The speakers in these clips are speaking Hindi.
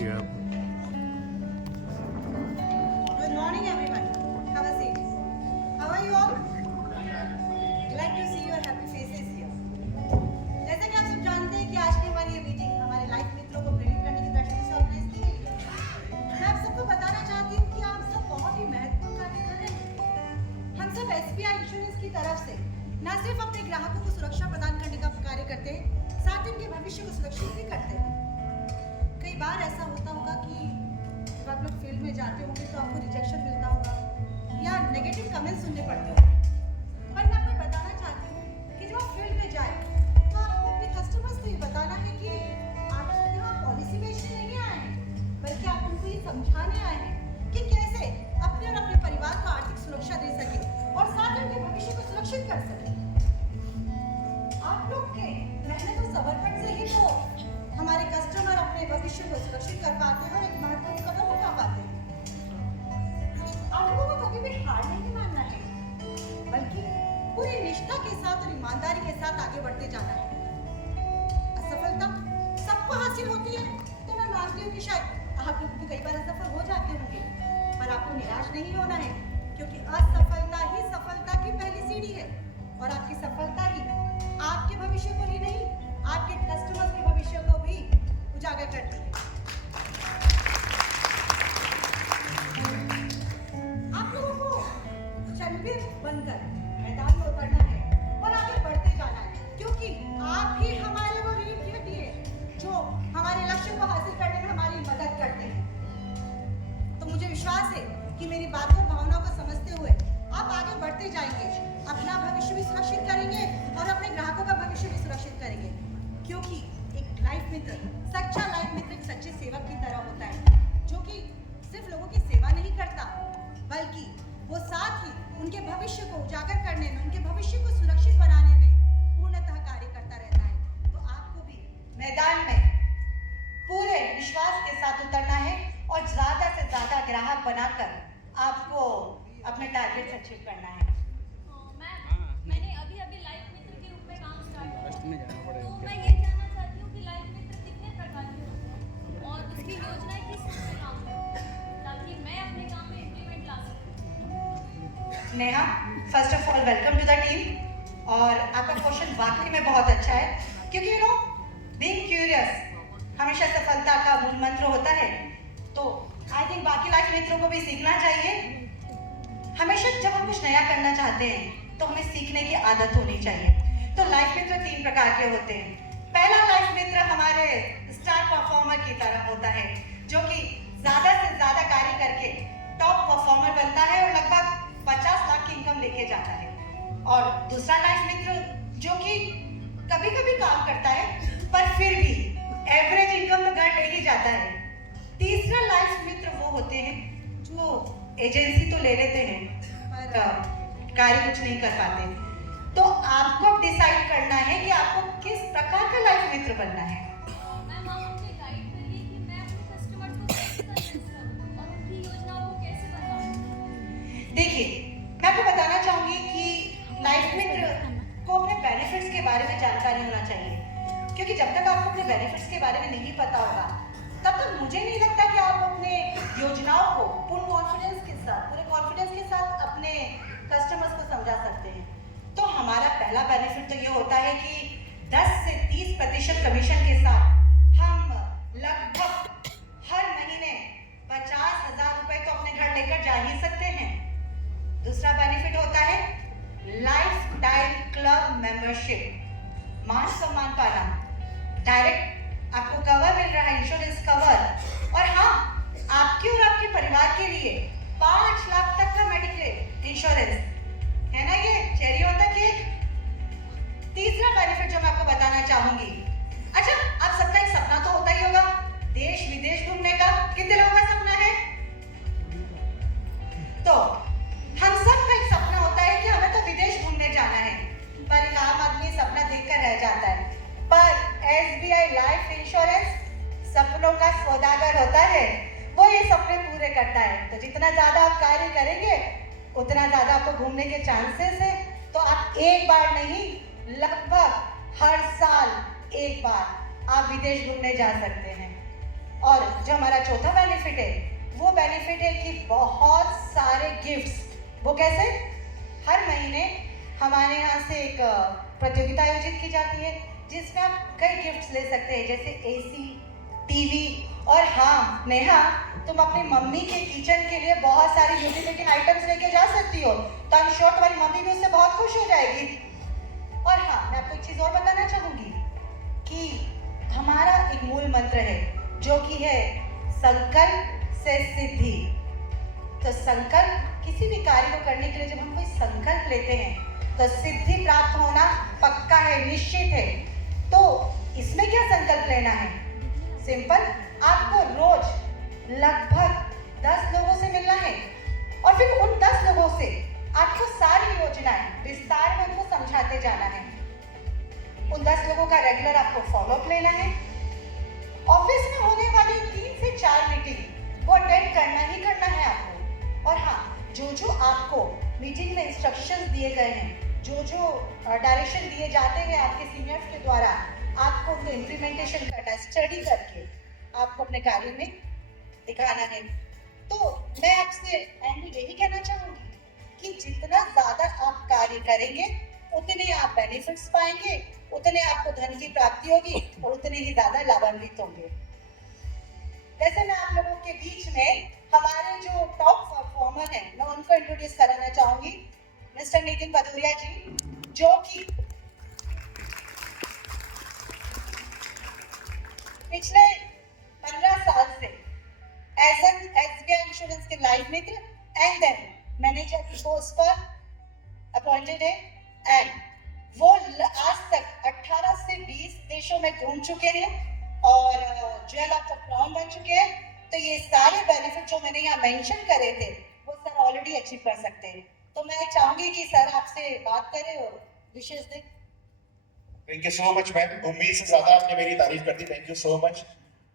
अच्छी है आप। Good morning, everyone. Have a seat. How are you all? Glad to see your happy faces here. जैसा कि आप सब जानते हैं कि आज की हमारी ये मीटिंग हमारे लाइफ मित्रों को प्रेरित करने की दृष्टि से ऑर्गेनाइज की गई है। मैं आप सबको बताना चाहती हूँ कि आप सब बहुत ही महत्वपूर्ण कार्य कर रहे हैं। हम सब SBI इंश्योरेंस की तरफ से न सिर्फ अपने ग्राहकों को सुरक्षा प्रदान करने का कार्य करते हैं, साथ ही उनके भविष्य को सुरक्षित भी करते हैं। कई बार ऐसा होता होगा कि जब आप लोग फील्ड में जाते होंगे तो आपको रिजेक्शन मिलता होगा या नेगेटिव कमेंट सुनने पड़ते होंगे। पर मैं आपको बताना चाहती हूँ कि जब आप फील्ड में जाए तो आपको अपने कस्टमर्स को ये बताना है कि आप यहाँ पॉलिसी बेचने नहीं आए हैं, बल्कि आप उनको ये समझाने आए हैं कि कैसे अपने और अपने परिवार को आर्थिक सुरक्षा दे सके और साथ ही उनके भविष्य को सुरक्षित कर सके। आप लोग के मेहनत और समर्पण से ही तो हमारे कस्टमर अपने भविष्य को सुरक्षित कर पाते हैं और एक महत्वपूर्ण कदम उठा पाते हैं। आप लोगों को कभी भी हार नहीं मानना है, बल्कि पूरी निष्ठा के साथ और ईमानदारी के साथ आगे बढ़ते जाना है। असफलता सबको हासिल होती है, तो मैं मानती हूँ कि शायद आप लोग भी कई बार असफल हो जाते होंगे, पर आपको निराश नहीं होना है, क्योंकि असफलता ही सफलता की पहली सीढ़ी है और आपकी सफलता ही आपके भविष्य को ही नहीं, आपके कस्टमर्स के भविष्य को भी उजागर करती है। आप लोगों को रणवीर बनकर मैदान में उतरना है और आगे बढ़ते जाना है, क्योंकि आप ही हमारे वो रीढ़ की हड्डी है जो हमारे लक्ष्य को हासिल करने में हमारी मदद करते हैं। तो मुझे विश्वास है कि मेरी बातों और भावनाओं को समझते हुए आप आगे बढ़ते जाएंगे, अपना भविष्य भी सुरक्षित करेंगे और अपने ग्राहकों का भविष्य भी सुरक्षित करेंगे, क्योंकि एक लाइफ मित्र, सच्चा लाइफ मित्र एक सच्चे सेवक की तरह होता है, जो कि सिर्फ लोगों की सेवा नहीं करता, बल्कि वो साथ ही उनके भविष्य को उजागर करने में, उनके भविष्य को सुरक्षित बनाने में पूर्णतः कार्य करता रहता है। तो आपको भी मैदान में पूरे विश्वास के साथ उतरना है और ज्यादा से ज्यादा ग्राहक बनाकर आपको अपने टारगेट अचीव करना है। मैंने अभी लाइफ मित्र के रूप में काम स्टार्ट किया, तो मैं मैं ये जानना चाहती हूँ कि लाइफ मित्र कितने प्रकार के होते हैं और उसकी योजनाएं किस तरह से काम करती हैं, ताकि मैं अपने काम में इम्प्लीमेंट ला सकूँ। Neha, first of all welcome to the team. और आपका क्वेश्चन वाकई में बहुत अच्छा है, क्योंकि बीइंग क्यूरियस हमेशा सफलता का मूल मंत्र होता है। तो आई थिंक बाकी लाइफ मित्रों को भी सीखना चाहिए। हमेशा जब हम कुछ नया करना चाहते हैं तो हमें सीखने की आदत होनी चाहिए। तो लाइफ मित्र 3 प्रकार के होते हैं। पहला लाइफ मित्र हमारे स्टार परफॉर्मर की तरह होता है, जो कि ज्यादा से ज्यादा कार्य करके टॉप परफॉर्मर बनता है और लगभग 50 लाख की इनकम लेके जाता है। और दूसरा लाइफ मित्र जो कि कभी कभी काम करता है पर फिर भी एवरेज इनकम तो घर ले ही जाता है। तीसरा लाइफ मित्र वो होते हैं जो एजेंसी तो ले लेते हैं पर कार्य कुछ नहीं कर पाते। तो आपको डिसाइड करना है कि आपको किस प्रकार का लाइफ मित्र बनना है। मैम, आप मुझे गाइड करिए कि मैं अपने कस्टमर्स को कैसे कन्विंस करूँ और उनकी योजनाओं को कैसे बताऊँ। देखिए, मैं आपको बताना चाहूंगी कि लाइफ मित्र को अपने बेनिफिट्स के बारे में जानकारी होना चाहिए, क्योंकि जब तक आपको अपने बेनिफिट्स के बारे में नहीं पता होगा तब तक मुझे नहीं लगता कि आप अपने योजनाओं को पूरे कॉन्फिडेंस के साथ अपने कस्टमर्स को समझा सकते हैं। तो हमारा पहला बेनिफिट तो ये होता है कि 10 से 30% कमीशन के साथ हम लगभग हर महीने 50,000 रुपए तो अपने घर लेकर जा ही सकते हैं। दूसरा बेनिफिट होता है लाइफ टाइम क्लब मेंबरशिप, मान सम्मान पाना, डायरेक्ट आपको कवर मिल रहा है, इंश्योरेंस कवर, और हाँ, आपके और आपके परिवार के लिए 5 लाख तक का मेडिक्लेम इंश्योरेंस है ना। ये चेरी ऑन द केक। तीसरा बेनिफिट जो मैं आपको बताना चाहूंगी, अच्छा, आप सबका एक सपना तो होता ही होगा देश विदेश घूमने का। कितने लोगों का सपना है? तो हम सबका एक सपना होता है कि हमें तो विदेश घूमने जाना है, पर एक आम आदमी सपना देखकर रह जाता है। पर SBI लाइफ इंश्योरेंस सपनों का सौदागर होता है, वो ये सपने पूरे करता है। तो जितना ज्यादा आप कार्य करेंगे उतना ज्यादा आपको घूमने के चांसेस है। तो आप एक बार नहीं, लगभग हर साल एक बार आप विदेश घूमने जा सकते हैं। और जो हमारा चौथा बेनिफिट है वो बेनिफिट है कि बहुत सारे गिफ्ट्स। वो कैसे? हर महीने हमारे यहाँ से एक प्रतियोगिता आयोजित की जाती है जिसमें आप कई गिफ्ट्स ले सकते हैं, जैसे एसी, टीवी। और हाँ नेहा, तुम अपनी मम्मी के किचन के लिए बहुत सारी यूटिलिटी आइटम्स लेके जा सकती हो, तो आई एम श्योर तुम्हारी मम्मी भी उससे बहुत खुश हो जाएगी। और हाँ, मैं आपको एक चीज़ और बताना चाहूँगी कि हमारा एक मूल मंत्र है जो कि है संकल्प से सिद्धि। तो संकल्प, किसी भी कार्य को करने के लिए जब हम कोई संकल्प लेते हैं तो सिद्धि प्राप्त होना पक्का है, निश्चित है। तो इसमें क्या संकल्प लेना है? सिंपल, आपको रोज लगभग 10 लोगों से मिलना है और फिर उन 10 लोगों से आपको सारी योजनाएं विस्तार में उनको समझाते जाना है। उन 10 लोगों का रेगुलर आपको फॉलोअप लेना है। ऑफिस में होने वाली 3 से 4 मीटिंग वो अटेंड करना ही करना है आपको। और हाँ, जो आपको मीटिंग में इंस्ट्रक्शंस दिए गए हैं, जो डायरेक्शन दिए जाते हैं आपके सीनियर्स के द्वारा, आपको उनको इम्प्लीमेंटेशन करना है, स्टडी करके आपको अपने कार्य में दिखाना है। तो मैं आपसे एंड में यही कहना चाहूँगी कि जितना ज़्यादा आप कार्य करेंगे उतने आप बेनिफिट्स पाएंगे, उतने आपको धन की प्राप्ति होगी और उतने ही ज़्यादा लाभान्वित होंगे। वैसे मैं आप लोगों के बीच में हमारे जो टॉप परफॉर्मर हैं, मैं उनको इंट्रोड्यूस कराना चाहूँगी। मिस्टर नितिन भदौरिया जी, जो कि पिछले 15 साल से एज एन SBI इंश्योरेंस के लाइव मित्र एंड देन मैनेजर की पोस्ट पर अपॉइंटेड है एंड वो आज तक 18 से 20 देशों में घूम चुके हैं और ज्वेल ऑफ द क्राउन बन चुके हैं। तो ये सारे बेनिफिट जो मैंने यहाँ मेंशन करे थे वो सर ऑलरेडी अचीव कर सकते हैं। तो मैं चाहूंगी कि सर आपसे बात करें और विशेष दें। Thank you so much ma'am, उम्मीद से ज्यादा आपने मेरी तारीफ कर दी, थैंक यू सो मच।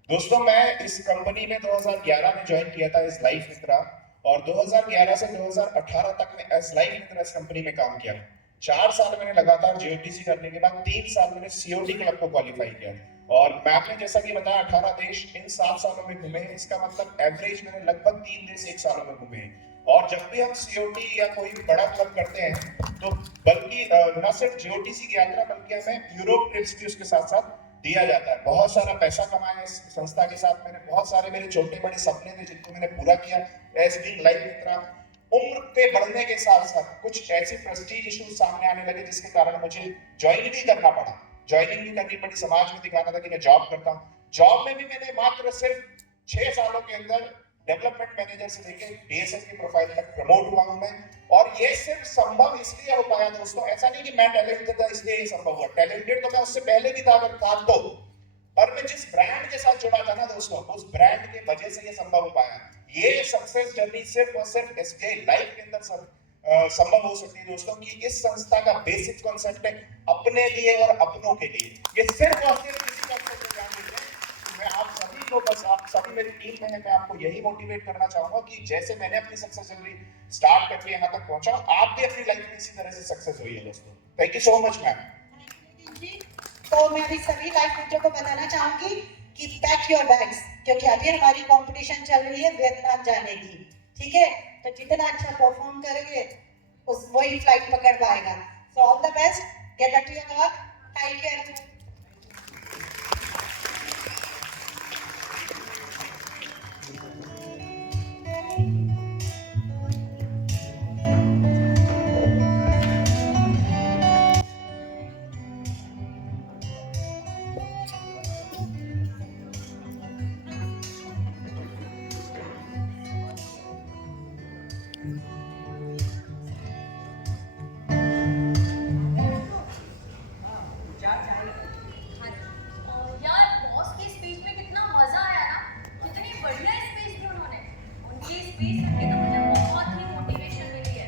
दोस्तों, मैं इस कंपनी में 2011 में ज्वाइन किया था एज लाइफ मित्रा और 2011 से 2018 तक मैं एज लाइफ मित्रा इस कंपनी में काम किया। 4 साल मैंने लगातार JOTC करने के बाद 3 साल मैंने COT क्लब को क्वालिफाई किया और मैम ने जैसा कि बताया 18 देश इन 7 सालों में घूमे हैं। इसका मतलब एवरेज मैंने लगभग 3 देश 1 सालों में घूमे हैं। और जब भी हम COT या कोई बड़ा क्लब करते हैं तो बल्कि न सिर्फ JOTC की यात्रा बल्कि हमें यूरोप ट्रिप्स भी उसके साथ साथ दिया जाता है। बहुत सारा पैसा कमाया इस संस्था के साथ मैंने, बहुत सारे मेरे छोटे बड़े सपने थे जिनको मैंने पूरा किया एज बीइंग लाइफ मित्रा। उम्र पे बढ़ने के साथ साथ कुछ ऐसे प्रेस्टीज इश्यूज सामने आने लगे जिसके कारण मुझे ज्वाइन भी करना पड़ा। ज्वाइनिंग भी करनी पड़ी, समाज में दिखाना था कि मैं जॉब करता हूँ। जॉब में भी मैंने मात्र सिर्फ 6 सालों के अंदर डेवलपमेंट मैनेजर से लेकर DSM की प्रोफाइल तक प्रमोट हुआ हूं मैं। और ये सिर्फ संभव इसलिए हो पाया दोस्तों, ऐसा नहीं कि मैं टैलेंटेड था इसलिए ये संभव हुआ। टैलेंटेड तो मैं उससे पहले भी था अगर था तो, पर मैं जिस ब्रांड के साथ जुड़ा था ना दोस्तों, उस ब्रांड के वजह से ये संभव हो पाया। ये सक्सेस जर्नी सिर्फ और सिर्फ SBI लाइफ के अंदर संभव हो सकती है दोस्तों, कि इस संस्था का बेसिक कॉन्सेप्ट है अपने लिए और अपनों के लिए। ये सिर्फ और सिर्फ इसी कॉन्सेप्ट पे ध्यान दीजिए। मैं आप सभी को, बस आप सभी मेरी टीम में है, मैं आपको यही मोटिवेट करना चाहूंगा कि जैसे मैंने अपनी सक्सेस जर्नी स्टार्ट करके यहाँ तक पहुंचा, आप भी अपनी लाइफ में इसी तरह से सक्सेस होइए दोस्तों। Thank you so much ma'am. तो मैं अभी सभी लाइफ मित्रों को बताना चाहूंगी कि पैक योर बैग्स, क्योंकि अभी हमारी कंपटीशन चल रही है वियतनाम जाने की। ठीक है, तो जितना अच्छा परफॉर्म करेंगे उस वही फ्लाइट पकड़ पाएगा। So all the best, get back to your work. Thank you everyone. यार बॉस की स्पीच में कितना मजा आया ना, कितनी बढ़िया स्पीच दी उन्होंने। उनकी स्पीच सुन के तो मुझे बहुत ही मोटिवेशन मिली है।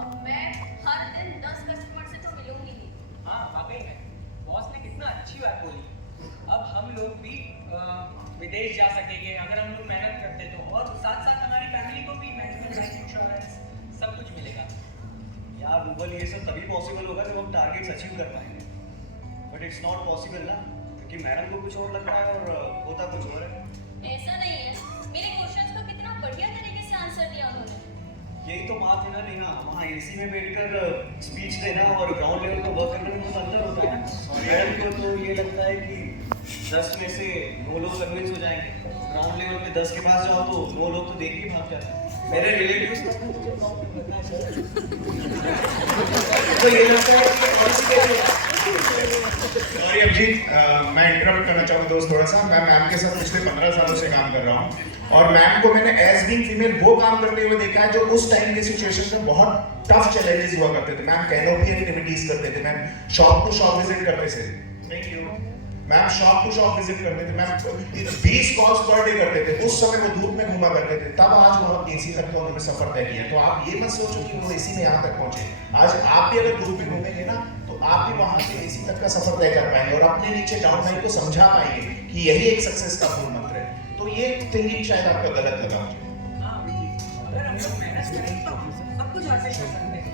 अब मैं हर दिन 10 कस्टमर से तो मिलूंगी ही। हाँ वाकई में बॉस ने कितना अच्छी बात बोली। अब हम लोग भी विदेश जा सकेंगे अगर हम लोग मेहनत करते तो, और साथ साथ हमारी फैमिली को भी मेडिकल, लाइफ इंश्योरेंस सब कुछ मिलेगा। यार रूबल, ये सब तभी पॉसिबल होगा जब हम टारगेट्स अचीव कर पाएंगे, बट इट्स नॉट पॉसिबल ना, क्योंकि मैडम को कुछ और लगता है और होता कुछ और है। ऐसा नहीं है, मेरे क्वेश्चंस का कितना बढ़िया तरीके से आंसर दिया उन्होंने। यही तो बात है ना नेहा, वहाँ एसी में बैठकर स्पीच देना और ग्राउंड लेवल पर वर्क करने में बहुत अंतर होता है ना। मैडम को तो ये लगता है कि 10 में से 9 लोग कन्विंस हो जाएंगे, ग्राउंड लेवल पे 10 के पास जाओ तो 9 लोग तो देख के भाग जाते हैं। मेरे रिलेटिव्स तो ये लगता है कि सॉरी अभिजीत, मैं इंटरप्ट करना चाहूँगा दोस्त थोड़ा सा। मैं मैम के साथ पिछले 15 सालों से काम कर रहा हूँ और मैम को मैंने एज बीइंग फीमेल वो काम करते हुए देखा है जो उस टाइम के सिचुएशन में बहुत टफ चैलेंजेस हुआ करते थे। मैम कैनोपी एक्टिविटीज करते थे, ma'am shop to shop visit करते थे। Thank you ma'am, shop to shop visit करते थे मैम, 20 कॉल्स पर डे करते थे। उस समय वो धूप में घूमा करते थे, तब आज वो एसी तक तो उन्होंने सफर तय किया। तो आप ये मत सोचो कि वो एसी में यहाँ तक पहुंचे। आज आप भी अगर धूप में घूमेंगे ना तो आप भी वहां से एसी तक का सफर तय कर पाएंगे और अपने नीचे डाउन लाइन को समझा पाएंगे कि यही एक सक्सेस का मूल मंत्र है। तो ये थिंकिंग शायद आपका गलत लगा मुझे। हाँ अभिजीत, अगर हम लोग मेहनत करें तो सब कुछ हासिल कर सकते हैं।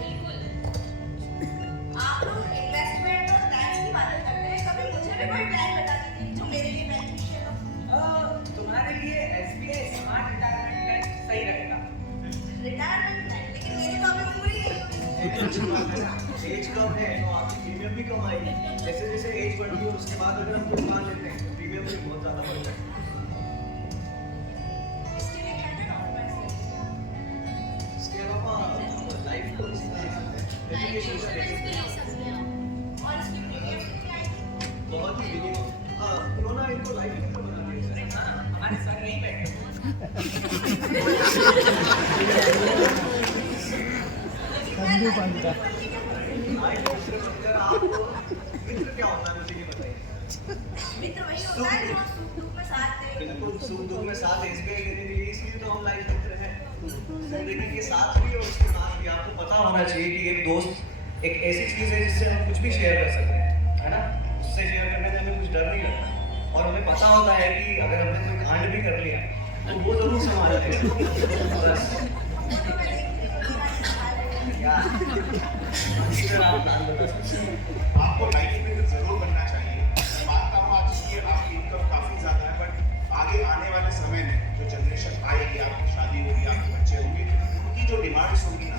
बिल्कुल। आप लोग इन्वेस्टमेंट और प्लान्स की बातें करते हैं, कभी मुझे भी कोई प्लान बता दीजिए जो मेरे लिए बेनिफिशियल हो। तुम्हारे लिए SBI स्मार्ट रिटायरमेंट प्लान सही रहेगा। रिटायरमेंट प्लान, लेकिन मेरी तो अभी पूरी नहीं हुई। एज कम है तो आपकी प्रीमियम भी कम आएगी। जैसे जैसे एज बढ़ती है उसके बाद अगर हम कोई प्लान लेते हैं तो प्रीमियम भी बहुत ज़्यादा बढ़ जाएगा। इसके लिए क्या क्या डॉक्यूमेंट्स चाहिए? इसके अलावा लाइफ को एजुकेशन का लाइफ भी ले सकते हैं आप। और इसकी प्रीमियम कितनी आएगी? बहुत ही मिनिमम। उन्होंने इनको लाइफ इंश्योरेंस बना दिया है। हाँ, हमारे सर यहीं बैठे हैं। लाइफ इंश्योरेंस अगर आपको मित्र क्या होता है मुझे ये बताइए। मित्र वही होता है जो सुख दुख में साथ दे। बिल्कुल सुख दुख में साथ एसबीआई देने के लिए, इसलिए तो हम लाइफ मित्र हैं। जिंदगी के साथ भी और उसके बाद भी आपको पता होना चाहिए कि एक दोस्त एक ऐसी चीज है जिससे हम कुछ भी शेयर कर सकते हैं, है ना। उससे शेयर करने में हमें कुछ डर नहीं लगता और हमें पता होता है कि अगर हमने कोई कांड भी कर लिया तो वो जरूर संभाल लेगा। फोटो में देखती हूँ तुम्हारे साथ। यार अगर आप प्लान बता सकते हैं। आपको लाइफ में जरूर बनना चाहिए। मैं मानता हूँ आज की आपकी इनकम काफी ज्यादा है, बट आगे आने वाले समय में जो जनरेशन आएगी, आपकी शादी होगी, आपके बच्चे होंगे, उनकी जो डिमांड्स होंगी ना,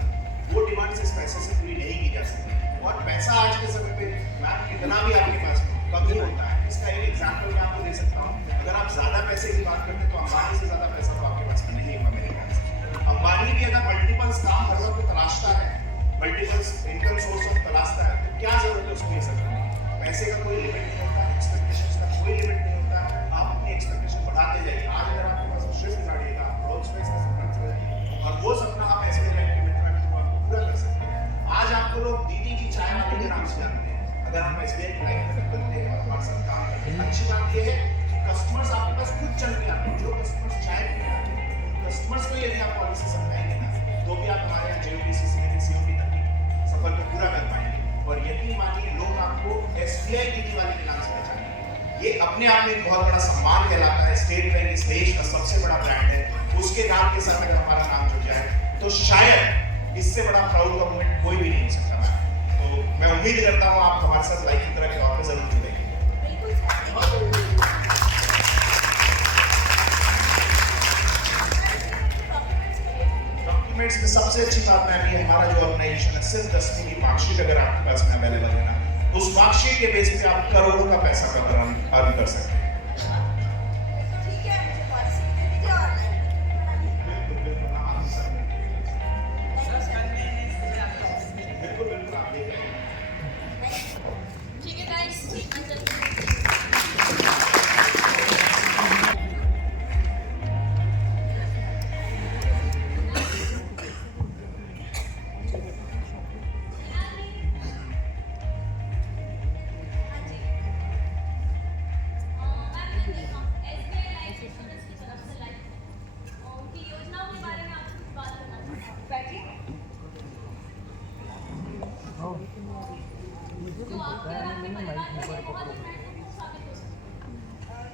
वो डिमांड्स इस पैसे से पूरी नहीं की जा सकती। और पैसा आज के समय पे मैम कितना भी आपके पास कम ही होता है। इसका एक एग्जाम्पल मैं आपको दे सकता हूँ। अगर आप ज्यादा पैसे की बात करते हैं तो अंबानी से ज्यादा पैसा तो आपके पास नहीं होगा मेरे ख्याल से। अंबानी भी अगर मल्टीपल्स काम हर वक्त तलाशता है, मल्टीपल्स इनकम सोर्स ऑफ तलाशता है, तो क्या जरूरत है उसको ये सब करने की? पैसे का कोई लिमिट नहीं होता, एक्सपेक्टेशंस का कोई लिमिट नहीं होता। आप अपनी एक्सपेक्टेशन बढ़ाते जाइए। आज अगर आपके पास स्विफ्ट गाड़ी है, आप रोल्स रॉयस का सपना छोड़ जाइए और वो सपना आप एसबीआई लाइफ के मित्र के थ्रू आपको पूरा कर सकते हैं। आज आपको लोग दीदी की चाय वाले के नाम से जानते हैं। अगर हम एसबीआई की लाइफ में बनते हैं और हमारे साथ काम करते हैं, अच्छी बात ये है कि कस्टमर्स आपके पास खुद चल के आते हैं। जो कस्टमर्स चाय पीने आते हैं, उन कस्टमर्स को यदि आप पॉलिसी समझाएंगे ना, तो भी आप हमारे यहाँ जेओटीसी से सीओटी तक की सफर को पूरा कर पाएंगे। और यकीन मानिए लोग आपको एसबीआई दीदी वाले के नाम से पहचानेंगे। ये अपने आप में एक बहुत बड़ा सम्मान कहलाता है। स्टेट बैंक इस देश का सबसे बड़ा ब्रांड है, उसके नाम के साथ अगर हमारा नाम जुड़ जाए तो शायद इससे बड़ा प्राउड का मोमेंट कोई भी नहीं हो सकता। तो मैं उम्मीद करता हूँ आप हमारे साथ लाइफ की तरह के तौर पर जरूर जुड़ेंगे। बिल्कुल सर। डॉक्यूमेंट्स में सबसे अच्छी बात मैम ये हमारा जो ऑर्गेनाइजेशन है, सिर्फ 10वीं की मार्कशीट अगर आपके पास में अवेलेबल है ना, उस मार्कशीट के बेस पे आप करोड़ों का पैसा का अर्न कर सकते हैं। ठीक है, मुझे पॉलिसी दे दीजिए और बना दीजिए। बिल्कुल बिल्कुल हाँ, आप सर सर कल मैं सुबह आपके ऑफिस में बिल्कुल बिल्कुल आप लेके आइए। ठीक है गाइस, अंजलि।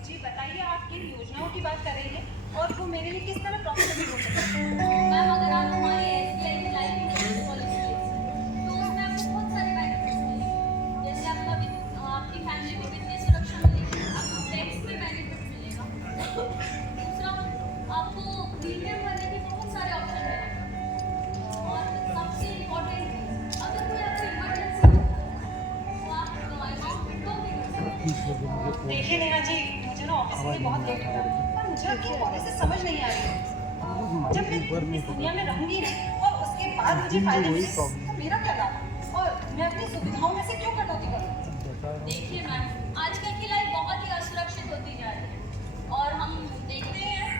जी बताइए, आप किन योजनाओं की बात कर रही हैं और वो मेरे लिए किस तरह प्रॉफिटेबल हो सकती है? मैम अगर आप हमारी एसबीआई की लाइफ इंश्योरेंस पॉलिसी लेते तो उसमें आपको बहुत सारे बेनिफिट्स मिलेंगे। जैसे आपकी फैमिली को वित्तीय सुरक्षा मिलेगी, आपको टैक्स में बेनिफिट मिलेगा। देखिए नेहा जी, मुझे ना ऑफिस में बहुत लेट हो रहा है और मुझे आपकी पॉलिसी समझ नहीं आ रही है। जब मैं इस दुनिया में रहूंगी ना और उसके बाद मुझे फायदे मिले तो मेरा क्या लाभ, और मैं अपनी सुविधाओं में से क्यों कटौती करूँ? देखिए मैम, आजकल की लाइफ बहुत ही असुरक्षित होती जा रही है और हम देखते ही हैं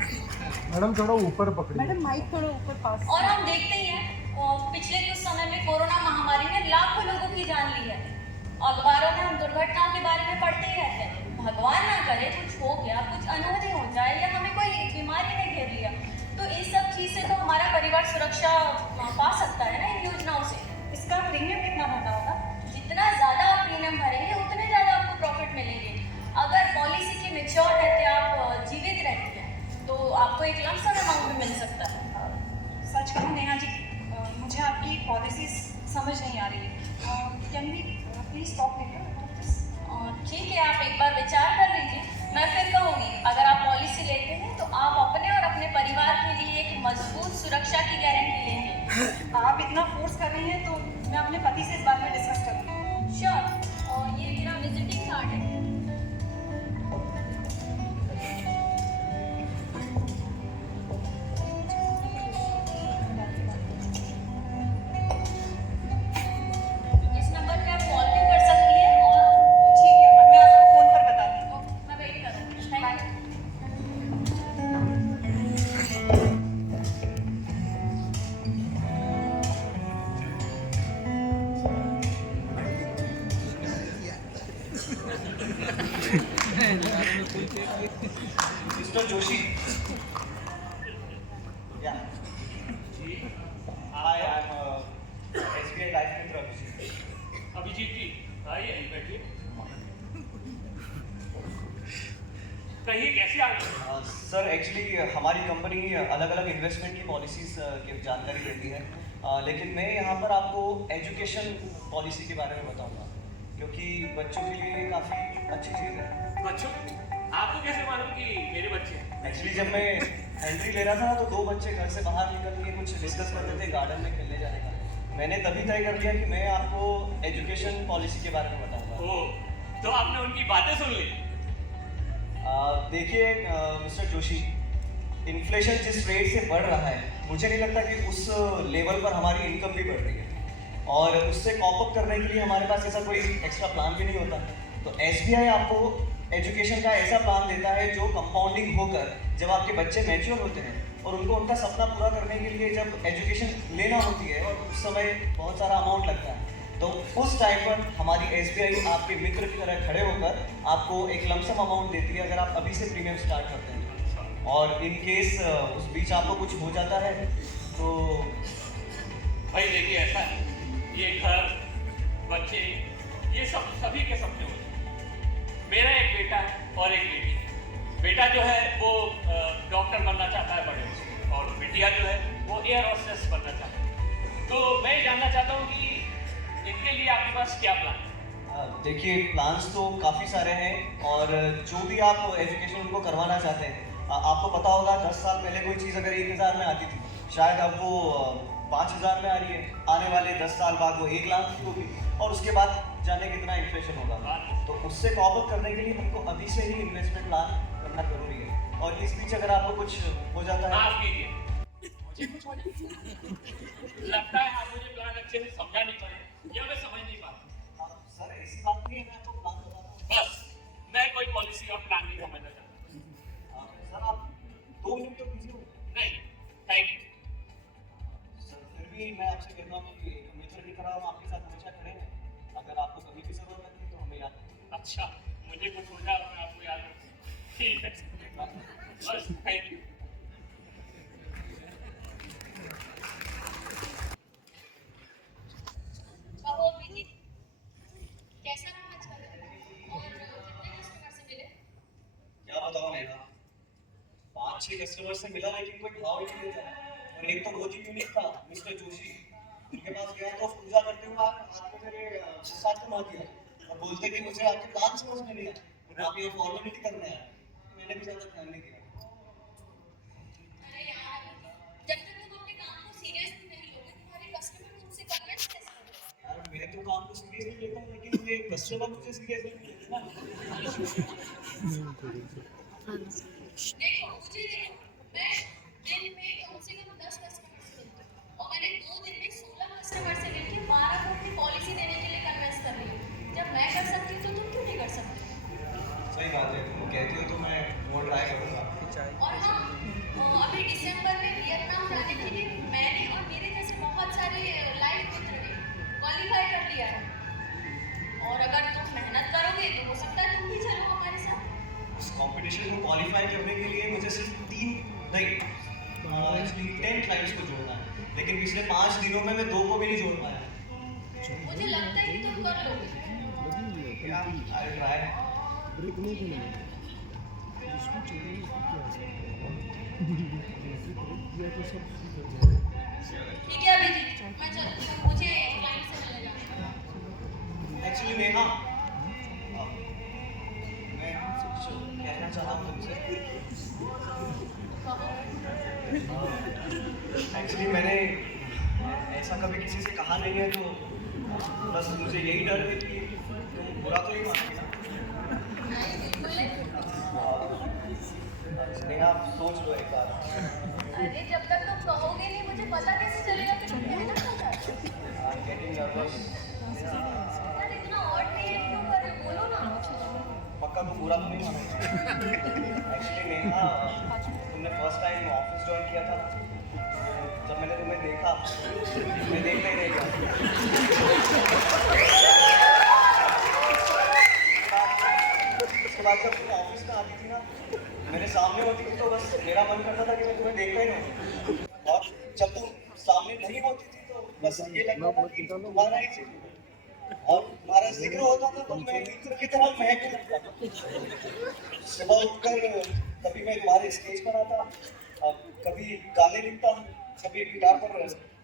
मैडम थोड़ा ऊपर पकड़िए। मैडम माइक थोड़ा ऊपर पास। और हम देखते ही हैं पिछले कुछ समय में कोरोना महामारी ने लाखों लोगों की जान ली है। अखबारों में हम दुर्घटनाओं के बारे में पढ़ते ही रहते हैं। भगवान ना करे कुछ हो गया, कुछ अनहोनी हो जाए या हमें कोई बीमारी ने घेर लिया, तो इस सब चीज़ से तो हमारा परिवार सुरक्षा पा सकता है ना इन योजनाओं से। इसका प्रीमियम कितना भरना होगा? जितना ज़्यादा आप प्रीमियम भरेंगे उतने ज़्यादा आपको प्रॉफिट मिलेंगे। अगर पॉलिसी के मेच्योर रहते आप जीवित रहती हैं तो आपको एक लमसम अमाउंट में मिल सकता है। सच कहूँ नेहा जी, मुझे आपकी पॉलिसीज समझ नहीं आ रही है। Can we please talk later? ठीक है, आप एक बार विचार कर लीजिए, मैं फिर कहूँगी। अगर आप पॉलिसी लेते हैं तो आप अपने और अपने परिवार के लिए एक मजबूत सुरक्षा की गारंटी लेंगे। आप इतना फोर्स कर रही हैं तो मैं अपने पति से इस बारे में डिस्कस करूँगी। श्योर, और ये मेरा विजिटिंग कार्ड है। इस नंबर पे आप कॉल भी कर सकती हैं और ठीक है, मैं आपको फोन पर बताती हूँ। मैं वेट करूँगी। Thank you. मिस्टर जोशी, या हाय, आई एम एसबीआई लाइफ मित्र अभिषेक। अभिजीत जी आइए बैठिए। कहिए कैसे आ गए? सर एक्चुअली हमारी कंपनी अलग अलग इन्वेस्टमेंट की पॉलिसीज की जानकारी देती है, लेकिन मैं यहाँ पर आपको एजुकेशन पॉलिसी के बारे में बताऊँगा क्योंकि बच्चों के लिए काफ़ी अच्छी चीज़ है। बच्चों, आपको कैसे मालूम कि मेरे बच्चे हैं? एक्चुअली जब मैं एंट्री ले रहा था तो दो बच्चे घर से बाहर निकल के कुछ डिस्कस कर रहे थे गार्डन में खेलने जाने का। मैंने तभी तय कर लिया कि मैं आपको एजुकेशन पॉलिसी के बारे में बताऊँगा। ओह, तो आपने उनकी बातें सुन ली? देखिए मिस्टर जोशी, इन्फ्लेशन जिस रेट से बढ़ रहा है मुझे नहीं लगता कि उस लेवल पर हमारी इनकम भी बढ़ रही है, और उससे कॉप अप करने के लिए हमारे पास ऐसा कोई एक्स्ट्रा प्लान भी नहीं होता। तो एसबीआई आपको एजुकेशन का ऐसा प्लान देता है जो कंपाउंडिंग होकर जब आपके बच्चे मैच्योर होते हैं और उनको उनका सपना पूरा करने के लिए जब एजुकेशन लेना होती है और उस समय बहुत सारा अमाउंट लगता है, तो उस टाइम पर हमारी एसबीआई आपके मित्र की तरह खड़े होकर आपको एक लमसम अमाउंट देती है अगर आप अभी से प्रीमियम स्टार्ट करते हैं। और इन केस उस बीच आपको कुछ हो जाता है तो भाई देखिए, ऐसा है, ये घर, बच्चे, ये सब सभी के सपने होते हैं। मेरा एक बेटा है और एक बेटी है। बेटा जो है वो डॉक्टर बनना चाहता है बड़े होकर, और बिटिया जो है वो एयर होस्टेस बनना चाहता है। तो मैं जानना चाहता हूँ कि इनके लिए आपके पास क्या प्लान है? देखिए, प्लान्स तो काफ़ी सारे हैं, और जो भी आप एजुकेशन उनको करवाना चाहते हैं, आपको पता होगा 10 साल पहले कोई चीज़ अगर 1000 में आती थी, शायद अब वो 5000 में आ रही है। आने वाले 10 साल बाद वो 1 लाख की होगी, और उसके बाद जाने कितना इन्फ्लेशन होगा। तो उससे कॉप अप करने के लिए हमको अभी से ही इन्वेस्टमेंट प्लान करना जरूरी है। और इस बीच अगर आपको कुछ हो जाता है, माफ कीजिए, मुझे कुछ हो जाए। लगता है आप मुझे प्लान अच्छे से समझा नहीं पाए या मैं समझ नहीं पा रहा। सर ऐसी बात नहीं है, मैं आपको प्लान बताता हूँ। बस, मैं कोई पॉलिसी और प्लान नहीं समझना चाहता। सर आप 2 मिनट तो बिजी हो। नहीं, थैंक यू। सर फिर भी मैं आपसे कहता हूँ कि मित्र की तरह हम आपके साथ हमेशा खड़े हैं। अगर आपको कभी भी जरूरत लगती तो हमें याद रखिए। अच्छा, मुझे कुछ हो जाए मैं आपको याद रखूँ। ठीक है, बस थैंक यू। कहो अभिजीत, कैसा रहा आज का दिन और कितने कस्टमर से मिले? क्या बताऊँ नेहा, 5-6 कस्टमर से मिला लेकिन कोई भाव ही नहीं देता है। और एक तो बहुत ही यूनिक था मिस्टर जोशी, उनके पास गया तो पूजा करते हुए हाथ में मेरे साथ घुमा दिया और बोलते कि मुझे आपके प्लान समझ में नहीं आया, आप ये फॉर्मेलिटी करने आए। मैंने भी ज़्यादा ध्यान नहीं दिया। अरे यार, जब तक तुम अपने काम को सीरियसली नहीं लोगे तुम्हारे कस्टमर तुमसे कन्विंस कैसे होंगे? यार मैं तो काम को सीरियसली लेता हूँ, लेकिन ये कस्टमर मुझे सीरियसली नहीं लेते ना। देखो मुझे देखो, मैं दिन में कम से कम 10 कस्टमर से मिलती हूँ और मैंने 2 दिन में 16 कस्टमर से मिलकर 12 को अपनी पॉलिसी देने के लिए कन्विंस कर रही हूँ। जब मैं कर सकती हूँ तो तुम क्यों नहीं कर सकते? सही बात है, तुम कहती हो तो मैं वो ट्राई करूँगा। और हाँ, अभी दिसंबर में वियतनाम जाने के लिए मैंने और मेरे जैसे बहुत सारे लाइव मित्र ने क्वालिफाई कर लिया है। और अगर तुम मेहनत करोगे तो हो सकता है तुम भी चलो हमारे साथ। उस कंपटीशन को क्वालिफाई करने के लिए मुझे सिर्फ 3 नहीं एक्चुअली 10 क्लाइंट्स को जोड़ना है, लेकिन पिछले 5 दिनों में मैं 2 को भी नहीं जोड़ पाया। मुझे लगता है कि तुम कर लोगे। या आई ट्राई। ठीक है अभिजीत, मैं चलती हूँ, मुझे क्लाइंट से मिलने जाना है। एक्चुअली नेहा, मैं कुछ कहना चाह रहा हूँ तुमसे। एक्चुअली मैंने ऐसा कभी किसी से कहा नहीं है, तो बस मुझे यही डर है कि तुम बुरा तो नहीं मानोगे ना। बिल्कुल नहीं। नेहा, सोच लो एक बार। अरे जब तक तुम कहोगे नहीं मुझे पता कैसे चलेगा कि तुम कहना क्या चाहते हो? Getting nervous. यार इतना और क्रिएट क्यों कर रहे हो? बोलो ना। पक्का तुम बुरा तो नहीं मानोगे? एक्चुअली नेहा, तुमने फर्स्ट टाइम ऑफिस ज्वाइन किया था, जब मैंने तुम्हें देखा मैं देखता ही रह गया। उसके बाद जब तुम ऑफिस में आती थी ना, मेरे सामने होती थी, तो बस मेरा मन करता था कि मैं तुम्हें देखता ही रहूं। और जब तुम सामने नहीं होती थी तो बस ये लगता था कि तुम्हारा ही जिक्र और तुम्हारा जिक्र होता था तो मैं मित्र की तरह महकने लगता था। सुबह उठकर कभी मैं तुम्हारे स्टेज पर आता, कभी गाने लिखता, कभी गिटार पर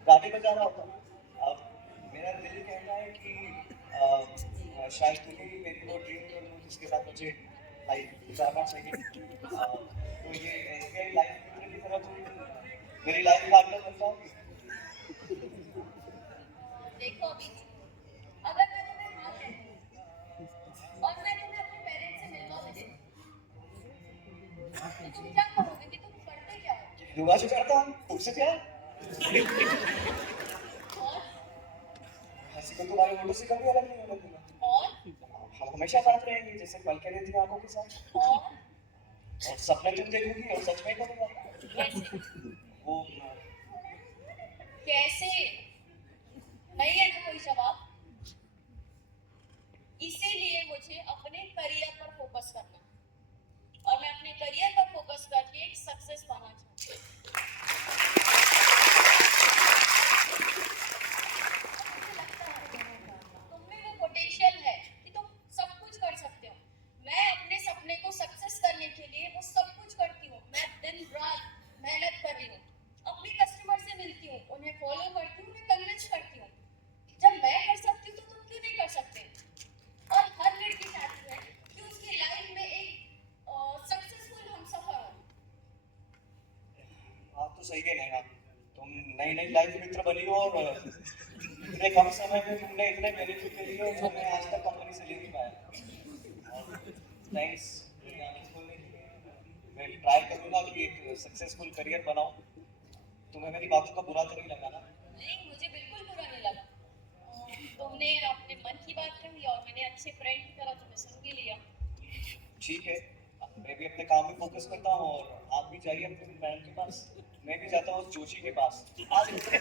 गाने बजा रहा होता। अब मेरा दिल कहता है कि शायद तुम्हें मेरी वो ड्रीम गर्ल हो जिसके साथ मुझे लाइफ गुजारना चाहिए। तो ये SBI लाइफ मित्र की तरह तुम मेरी लाइफ पार्टनर बन जाओगी। देखो अभी, अगर मैं तुम्हें हाँ कहती हूँ और मैं तुम्हें अपने पेरेंट्स से मिलवा भी देती हूँ, तो तुम क्या करोगे कि तुम करते क्या हो? युवा से करता हूँ तुमसे प्यार। और हंसी को तुम्हारे होठों से कभी अलग नहीं होने दूंगा। और हम हमेशा साथ रहेंगे जैसे पल के रहती आंखों के साथ। और और सपने तुम देखोगी और सच में करूंगा। कैसे? वो कैसे? नहीं है ना कोई जवाब? इसीलिए मुझे अपने करियर पर फोकस करना है और मैं अपने करियर पर फोकस करके एक सक्सेस पाना चाहती हूँ। मुझे लगता है तुम में वो पोटेंशियल है कि तुम सब कुछ कर सकते हो। मैं अपने सपने को सक्सेस करने के लिए वो सब कुछ करती हूँ। मैं दिन रात मेहनत कर रही हूँ, अपने कस्टमर से मिलती हूँ, उन्हें फॉलो करती हूँ, उन्हें कन्विंस करती हूँ। जब मैं कर सकती हूँ तो तुम क्यों नहीं कर सकते? और हर लड़की चाहती है कि उसकी लाइफ में एक सक्सेसफुल हमसफर हो। बात तो सही है नेहा, तुम नई नई लाइफ मित्र बनी हो और इतने कम समय में तुमने इतने बेनिफिट ले लिए जो मैं आज तक कंपनी से ले नहीं पाया। थैंक्स मेरी आंखें खोलने के लिए। मैं ट्राई करूंगा कि एक सक्सेसफुल करियर बनाऊं। तुम्हें मेरी बातों का बुरा तो नहीं लगा ना? नहीं, मुझे बिल्कुल बुरा नहीं लगा। तुमने अपने मन की बात कही और मैंने अच्छे फ्रेंड की तरह तुम्हें सुन भी लिया। ठीक है, मैं भी अपने काम में फोकस करता हूँ और आप भी जाइए अपने मैम के पास। मैं भी जाता हूँ उस जोशी के पास। आज इतने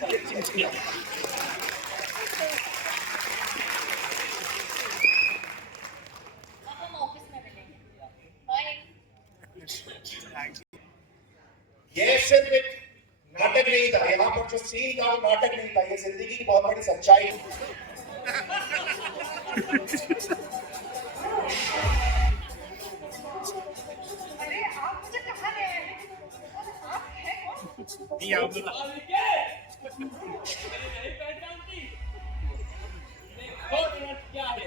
अब हम ऑफिस में मिलेंगे। बाय। ये सिर्फ एक नाटक नहीं था, यहाँ पर जो सीन था वो नाटक नहीं था, ये जिंदगी की बहुत बड़ी सच्चाई है। अरे आप मुझे कहाँ ले आए हैं? और आप हैं कौन? नहीं पहचानती? दो मिनट क्या है?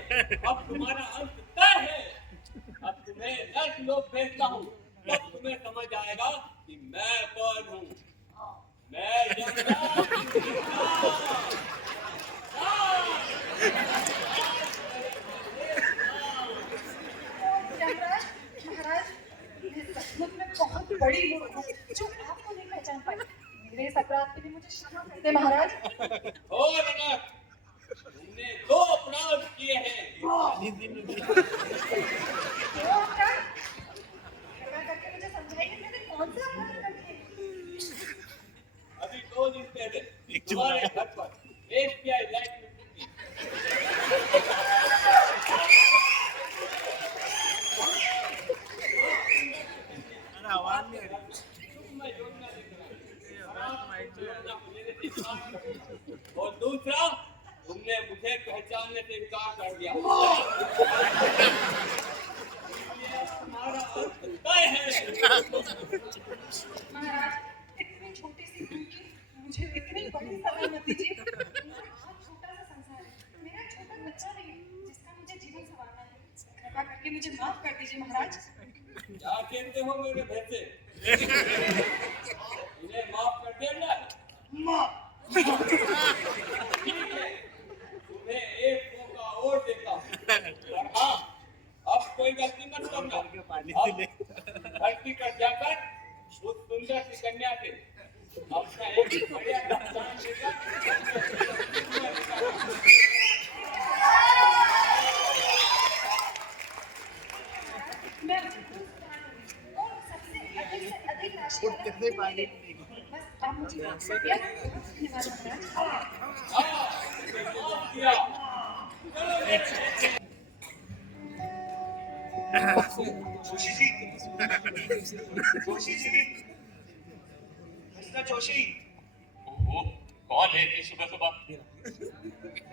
अब तुम्हारा अंत तय है। अब तुम्हें 10 लोग भेजता हूँ, तब तुम्हें समझ आएगा कि मैं कौन हूँ। मैं यमराज, बड़ी वो जो आपको नहीं पहचान पाई। मेरे इस अपराध के लिए मुझे क्षमा कर दे महाराज। ओ रनक, तुमने 2 अपराध किए हैं। वो अपराध कृपा करके मुझे समझाइए मैंने कौन सा अपराध कर दिया? अभी 2 दिन पहले तुम्हारे घर पर एसबीआई लाइफ में थी। और दूसरा, तुमने मुझे पहचानने से इनकार कर दिया। ये तुम्हारा अंत तय है। महाराज इतनी छोटी सी भूल की मुझे इतनी बड़ी सजा मत दीजिए। मेरा बहुत छोटा सा संसार है, मेरा छोटा बच्चा नहीं है जिसका मुझे जीवन संवारना है। कृपा करके मुझे माफ कर दीजिए महाराज। क्या कहते हो मेरे भैंसे? इन्हें माफ कर देना। ठीक है, तुम्हें एक मौका और देता हूँ। और हाँ, अब कोई गलती मत करना। अब धरती पर जाकर उस सुंदर सी कन्या से अपना एक बढ़िया दान लेकर मैं और सबसे अधिक से अधिक राशि बस आप मुझे माफ कर दिया। धन्यवाद महाराज। माफ किया। जोशी जी, जोशी जी, मिस्टर जोशी। ओहो, कौन है इतनी सुबह सुबह?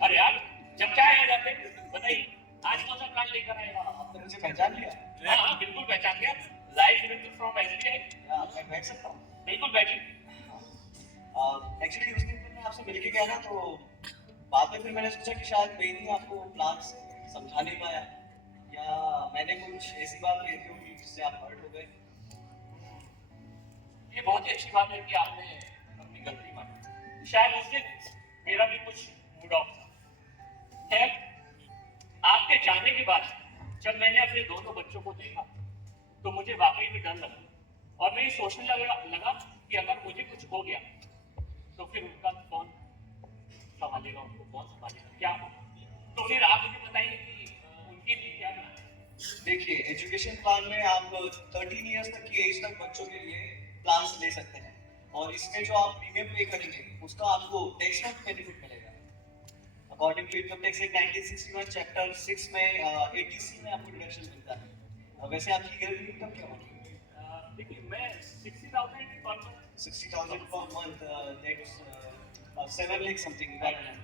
अरे यार, जब क्या है जाते बताइए, आज कौन सा प्लान लेकर आए? आपने मुझे पहचान लिया? हाँ हाँ, बिल्कुल पहचान गया। Live Mitra from SBI. मैं बैठ सकता हूँ? बिल्कुल बैठिए। एक्चुअली उस दिन जब मैं आपसे मिलके गया ना, तो बाद में फिर मैंने सोचा कि शायद मैं ही आपको प्लान समझा नहीं पाया, या मैंने कुछ ऐसी बात कही थी होगी जिससे आप हर्ट हो गए। ये बहुत ही अच्छी बात है कि आपने अपनी गलती मानी। शायद उस दिन मेरा भी कुछ मूड ऑफ था। खैर, आपके जाने के बाद जब मैंने अपने दोनों बच्चों को देखा तो मुझे वाकई में डर लगा और मैं ये सोचने लगा कि अगर मुझे कुछ हो गया तो फिर उनका कौन संभालेगा, उनको कौन संभालेगा, क्या होगा? तो फिर आप मुझे बताइए कि उनके लिए क्या करना है? देखिए, एजुकेशन प्लान में आप 13 इयर्स तक की एज तक बच्चों के लिए प्लान्स ले सकते हैं, और इसमें जो आप प्रीमियम पे करेंगे उसका आपको टैक्स में बेनिफिट मिलेगा। According to income tax act 1961 chapter 6 में 80C में आपको डिडक्शन मिलता है। वैसे आपकी ईयरली इनकम क्या होगी? देखिए, मैं 60,000 per month 60,000 per month, that's 7 lakh something per annum.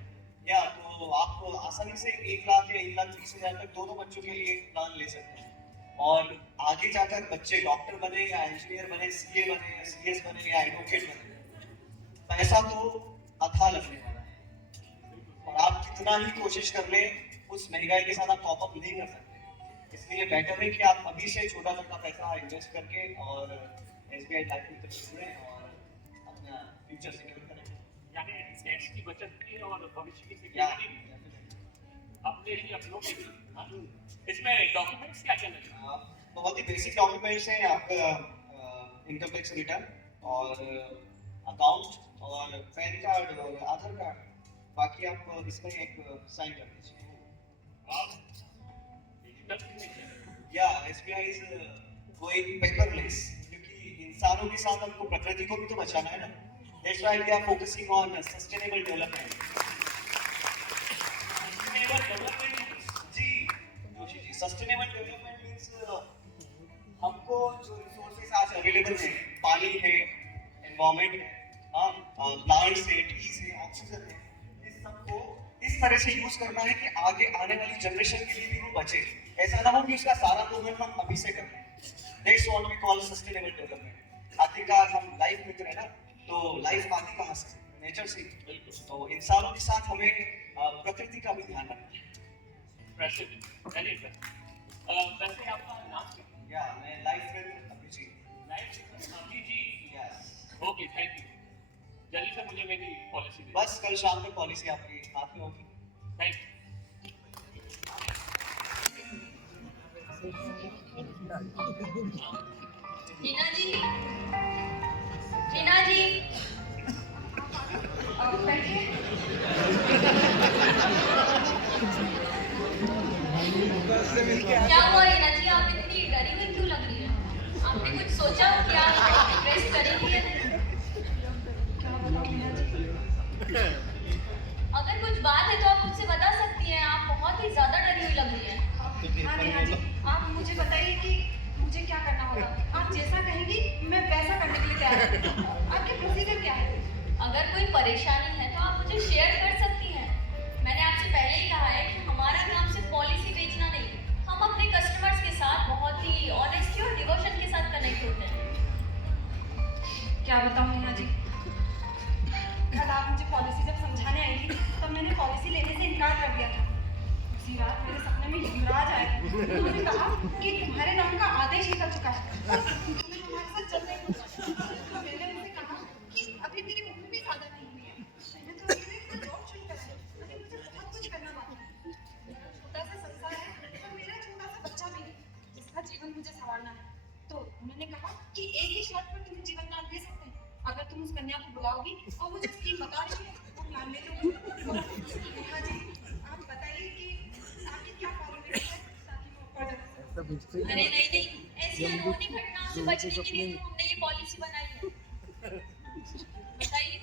या तो आप आसानी से 1 लाख या 1,30,000 तक दोनों बच्चों के लिए प्लान ले सकते हैं, और आगे जाकर बच्चे डॉक्टर बने या इंजीनियर बने, सीए बने या सीएस बने या एडवोकेट बने, पैसा तो अथाह लगने वाला है, और आप कितना ही कोशिश कर लें उस महंगाई के साथ आप टॉप अप नहीं कर सकते। इसलिए बेटर है कि आप अभी से छोटा छोटा पैसा इन्वेस्ट करके और एसबीआई लाइफ में जुड़ें और अपना फ्यूचर सिक्योर करें। यानी टैक्स की बचत भी है और भविष्य की या सिक्योरिटी अपने लिए अपनों के लिए। हाँ? इसमें डॉक्यूमेंट्स क्या क्या लगेगा? बहुत ही बेसिक डॉक्यूमेंट्स हैं आपका, इनकम टैक्स रिटर्न और अकाउंट और पैन कार्ड और आधार कार्ड। बाकी आप इसमें एक साइन कर दीजिए। या एसबीआई इज गोइंग पेपरलेस, क्योंकि इंसानों के साथ हमको प्रकृति को भी तो बचाना है ना। That's why we are focusing on sustainable development. जी Joshi ji, sustainable development means हमको जो रिसोर्सेज आज अवेलेबल हैं, पानी है, एनवायरनमेंट है, प्लांट्स है, ट्रीज है, ऑक्सीजन है, इस सबको इस तरह से यूज करना है कि आगे आने वाली जनरेशन के लिए भी वो बचे। ऐसा ना हो कि उसका सारा मूवमेंट हम अभी से कर रहे हैं। That's what we call sustainable development. आखिरकार हम लाइफ मित्र है ना, तो लाइफ आती कहाँ से? नेचर से। तो इंसानों के साथ हमें प्रकृति का भी ध्यान रखना है। वैसे आपका नाम क्या है? या मैं लाइफ मित्र अभिजीत। जी। यस। Okay, thank you. जल्दी से मुझे मेरी पॉलिसी दे। बस कल शाम तक पॉलिसी आपके हाथ में होगी। Thank you. हिना जी, हिना जी, बैठिए। क्या हुआ हिना जी, आप इतनी डरी हुई क्यों लग रही है? आपने कुछ सोचा कि आप प्रेस करेंगी या नहीं? क्या बताऊँ मीना जी? अगर कुछ बात है तो आप मुझसे बता सकती हैं। आप बहुत ही ज्यादा डरी हुई लग रही हैं। हाँ नेहा जी, आप मुझे बताइए कि मुझे क्या करना होगा। आप जैसा कहेंगी मैं वैसा करने के लिए तैयार हूँ। आपके प्रोसीजर क्या है? अगर कोई परेशानी है तो आप मुझे शेयर कर सकती हैं। मैंने आपसे पहले ही कहा है कि हमारा काम सिर्फ पॉलिसी बेचना नहीं, हम अपने कस्टमर्स के साथ बहुत ही ऑनेस्टी और डिवोशन के साथ कनेक्ट होते हैं। क्या बताऊँ नेहा जी, कल आप मुझे पॉलिसी जब समझाने आई थी तब मैंने पॉलिसी लेने से इनकार कर दिया था। उसी रात मेरे सपने में युवराज आए। उन्होंने कहा कि तुम्हारे नाम का आदेश निकल चुका है, तुम्हें हमारे साथ चलने को। तो मैंने उनसे कहा कि अभी मेरी उम्र भी ज़्यादा नहीं हुई है, मैंने तो अभी एक जॉब शुरू करा है, अभी मुझे बहुत कुछ करना बाकी है। मेरा छोटा सा संसार है और मेरा छोटा सा बच्चा भी है जिसका जीवन मुझे संवारना है। तो उन्होंने कहा कि एक ही शर्त पर तुम्हें जीवन दान दे सकते हैं, अगर तुम उस कन्या को बुलाओगी और वो जो स्कीम बता रही है वो प्लान ले लोगी। नेहा जी, आप बताइए कि आगे क्या फॉर्मेलिटी है ताकि मैं ऊपर जा सकूं। अरे नहीं नहीं, ऐसी अनहोनी घटनाओं से बचने के लिए तो हमने ये पॉलिसी बनाई है। बताइए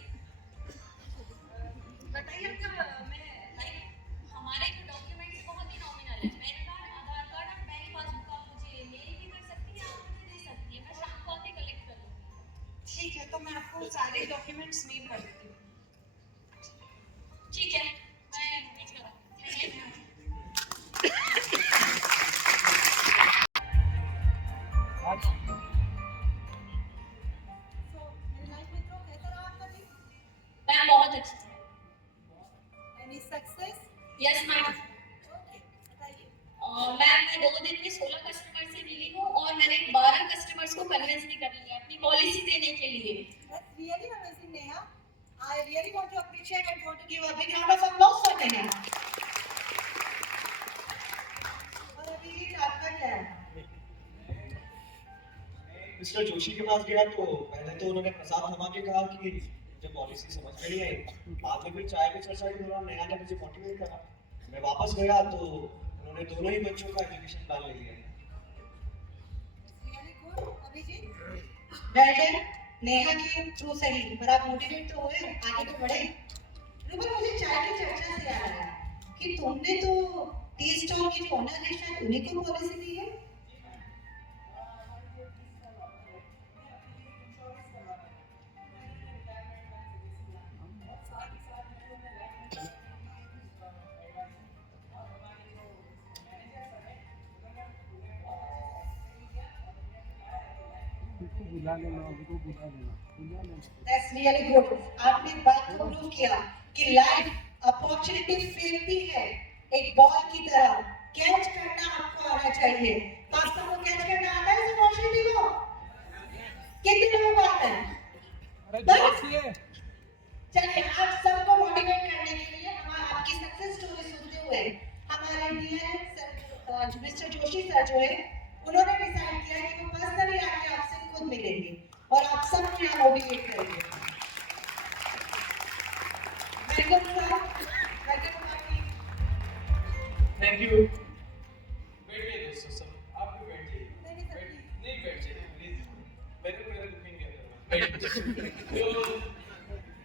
बताइए आपका मैं लाइक हमारे जो डॉक्यूमेंट्स बहुत ही नॉमिनल है। पैन कार्ड, आधार कार्ड और बैंक पासबुक आप मुझे मेल भी कर सकती हैं, आप मुझे दे सकती हैं। मैं शाम को आके कलेक्ट कर लूँगी। ठीक है, तो मैं आपको सारे डॉक्यूमेंट्स मेल कर देती हूँ। ठीक है, मैं वेट कर रहा हूँ। Thank you. So, मेरे लाइफ मित्रों कैसा रहा आपका दिन? मैम बहुत अच्छा है। Any success? Yes ma'am. Okay, बताइए। मैम मैं 2 दिन में 16 कस्टमर से मिली हूँ और मैंने 12 कस्टमर्स को कन्विंस भी कर लिया अपनी पॉलिसी देने के लिए। That's really amazing, Neha. I really want to appreciate and want to give a big round of applause for Neha. और अभी आपका क्या है? मिस्टर जोशी के पास गया तो पहले तो उन्होंने प्रसाद थमा के कहा कि मुझे पॉलिसी समझ में नहीं आई। बाद में फिर चाय पे चर्चा के दौरान नेहा ने मुझे मोटिवेट करा। मैं वापस गया तो उन्होंने दोनों ही बच्चों का एजुकेशन प्लान ले लिया। Really good, Abhijit. Well done. Neha के थ्रू से ही पर आप मोटिवेट तो हुए, आगे तो बढ़े। रूबल, मुझे चाय की चर्चा से याद आया कि तुमने तो टी स्टॉल की जो ओनर है शायद उन्हीं को पॉलिसी दी है। That's really good. आपने बात को प्रूव किया कि लाइफ अपॉर्चुनिटी फैलती है एक बॉल की तरह। कैच करना आपको आना चाहिए। तो आप सबको कैच करना आता है इस अपॉर्चुनिटी को? कितने लोगों को आता है? बस? चलिए, आप सबको मोटिवेट करने के लिए हम आपकी सक्सेस स्टोरी सुनते हुए हमारे DN sir mister Joshi sir जो है उन्होंने डिसाइड किया कि वो पर्सनली आके आपसे खुद मिलेंगे और आप सबको यहाँ मोटिवेट करेंगे। Welcome sir, welcome party. Thank you. बैठिए दोस्तों, सब आप भी बैठिए। नहीं सर, प्लीज। नहीं बैठिए प्लीज, मेरे पैर दुखेंगे अगर। तो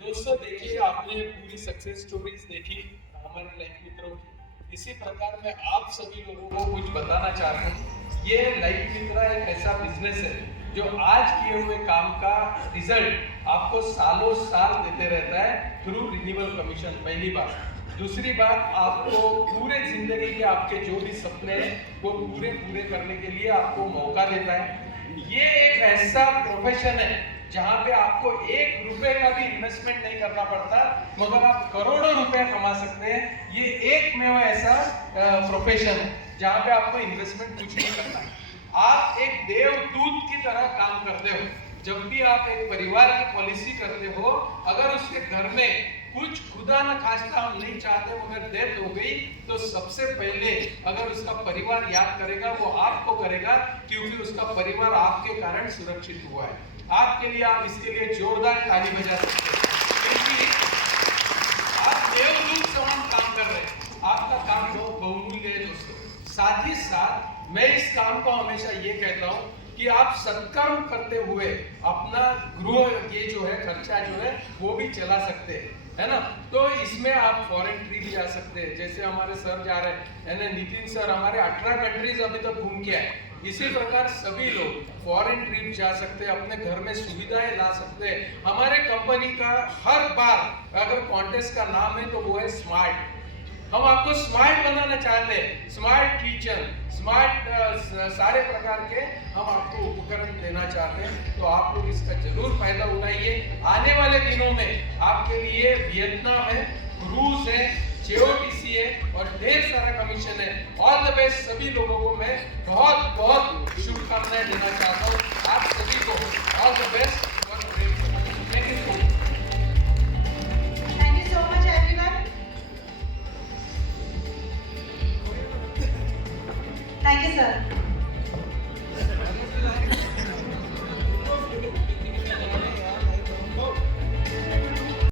दोस्तों देखिए, आपने पूरी सक्सेस स्टोरीज देखी हमारे लाइफ मित्रों की। इसी प्रकार मैं आप सभी लोगों को कुछ बताना चाह रहा हूँ। ये लाइफ मित्रा एक ऐसा बिजनेस है जो आज किए हुए काम का रिजल्ट आपको सालों साल देते रहता है थ्रू रिन्यूअल कमीशन। पहली बात। दूसरी बात, आपको पूरे जिंदगी के आपके जो भी सपने हैं वो पूरे करने के लिए आपको मौका देता है। ये एक ऐसा प्रोफेशन है जहाँ पे आपको 1 रुपए का भी इन्वेस्टमेंट नहीं करना पड़ता, मगर आप करोड़ों रुपए कमा सकते हैं। ये एकमेव ऐसा प्रोफेशन है जहाँ पे आपको इन्वेस्टमेंट कुछ नहीं करना है। आप एक देवदूत की तरह काम करते हो। जब भी आप एक परिवार की पॉलिसी करते हो, अगर उसके घर में कुछ खुदा न खास्ता हम नहीं चाहते मगर डेथ हो गई तो सबसे पहले अगर उसका परिवार याद करेगा वो आपको करेगा, क्योंकि उसका परिवार आपके कारण सुरक्षित हुआ है। आपके लिए आप इसके लिए जोरदार ताली बजा सकते हैं, क्योंकि आप देवदूत समान काम कर रहे हैं। आपका काम बहुत बहुमूल्य है दोस्तों। साथ ही साथ मैं इस काम को हमेशा ये कहता हूँ कि आप सत्कर्म करते हुए अपना गृह ये जो है खर्चा जो है वो भी चला सकते हैं, है ना। तो इसमें आप फॉरेन ट्रिप जा सकते हैं, जैसे हमारे सर जा रहे हैं, है ना, नितिन सर हमारे 18 कंट्रीज अभी तक घूम के आए। इसी प्रकार सभी लोग फॉरेन ट्रिप जा सकते हैं, अपने घर में सुविधाएं ला सकते हैं। हमारे कंपनी का हर बार अगर कॉन्टेस्ट का नाम है तो वो है स्मार्ट। हम आपको स्मार्ट बनाना चाहते हैं, स्मार्ट किचन, स्मार्ट सारे प्रकार के हम आपको उपकरण देना चाहते हैं। तो आप लोग इसका जरूर फायदा उठाइए। आने वाले दिनों में आपके लिए वियतनाम है, क्रूज है, जेओटीसी है और ढेर सारा कमीशन है। All the best. सभी लोगों को मैं बहुत बहुत शुभकामनाएं देना चाहता हूँ। आप सभी को ऑल द बेस्ट और thank you so much. Thank you so much, everyone. Thank you, sir.